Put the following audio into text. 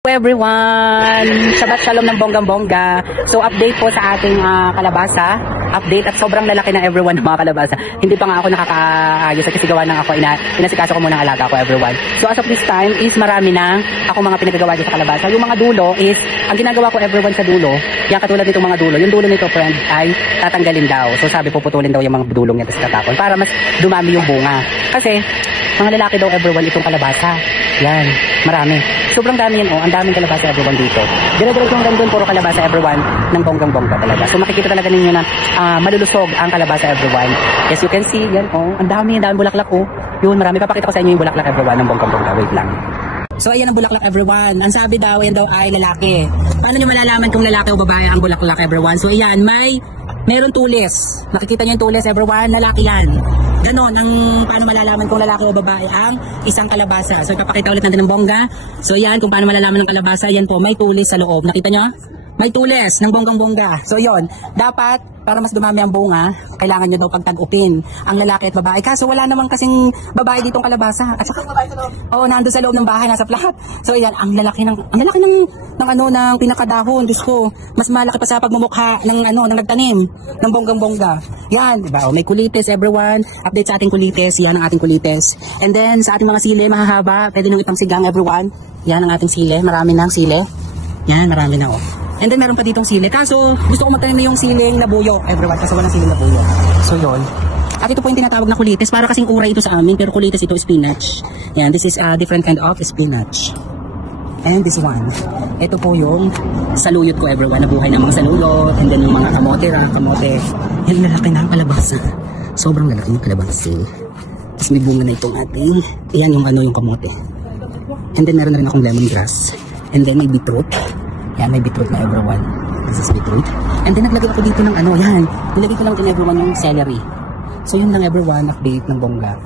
Everyone, Shabbat Shalom ng bonggang-bongga. So update po sa ating kalabasa. Update at sobrang lalaki na everyone ng mga kalabasa. Hindi pa nga ako nakakaayos kasi gawa ng ako, inasikaso ko muna ang alaga ko everyone. So as of this time is marami na ako mga pinagagawa dito sa kalabasa. Yung mga dulo is, ang ginagawa ko everyone sa dulo, yung katulad nitong mga dulo, yung dulo nito friend ay tatanggalin daw. So sabi puputulin daw yung mga dulong niya tapos tatapon para mas dumami yung bunga. Kasi mga lalaki daw everyone itong kalabasa. Yan, marami. Sobrang dami yan, oh. Ang daming kalabasa everyone dito. Dire-diretso hanggang doon, puro kalabasa everyone ng bonggang-bongga talaga. So makikita talaga ninyo na malulusog ang kalabasa everyone. As you can see, yan, oh. Ang dami bulaklak, oh. Yun, marami. Papakita ko sa inyo yung bulaklak everyone ng bonggang-bongga. Wait lang. So ayan ang bulaklak everyone. Ang sabi daw, yan daw ay lalaki. Paano nyo malalaman kung lalaki o babae ang bulaklak everyone? So ayan, meron tulis. Nakikita nyo yung tulis everyone, lalaki yan. Ganon ang paano malalaman kung lalaki o babae ang isang kalabasa. So ipapakita ulit natin ng bongga. So yan, kung paano malalaman ng kalabasa, yan po, may tulis sa loob. Nakita nyo? May tulis ng bonggang-bongga. So yon, dapat para mas dumami ang bunga, kailangan nyo daw pagtag-upin ang lalaki at babae. Kaso wala naman kasing babae ditong kalabasa. At saka, nandun sa loob ng bahay, nasa flat. So yan, ang lalaki ng pinakadahon. Diyos ko, mas malaki pa sa pagmumukha ng nagtanim ng bonggang-bongga. Yan, diba? May kulites everyone. Update sa ating kulites. Yan ang ating kulites. And then sa ating mga sile, mahahaba. Pwede nyo itang sigang everyone. Yan ang ating sile. Marami na ang sile. Yan, marami na oh. And then meron pa ditong sili. Kaso gusto ko magtanim na yung siling labuyo everyone. Kasi walang siling labuyo. So yun. At ito po yung tinatawag na kulites. Para kasing uray ito sa amin. Pero kulites ito spinach. Yan. This is a different kind of spinach. And this one. Ito po yung saluyot ko everyone. Nabuhay ng mga saluyot. And then yung mga kamote. Yan, lalaki na ang kalabasa. Sobrang lalaki ng kalabasa. Tapos may bunga na itong ating. Yan yung yung kamote. And then meron na rin akong lemongrass. And then may beetroot. Yan, may beetroot na everyone. This is beetroot. And then naglagay ako dito ng yan. Nilagay ko lang din everyone yung celery. So yun lang everyone, update ng bongga.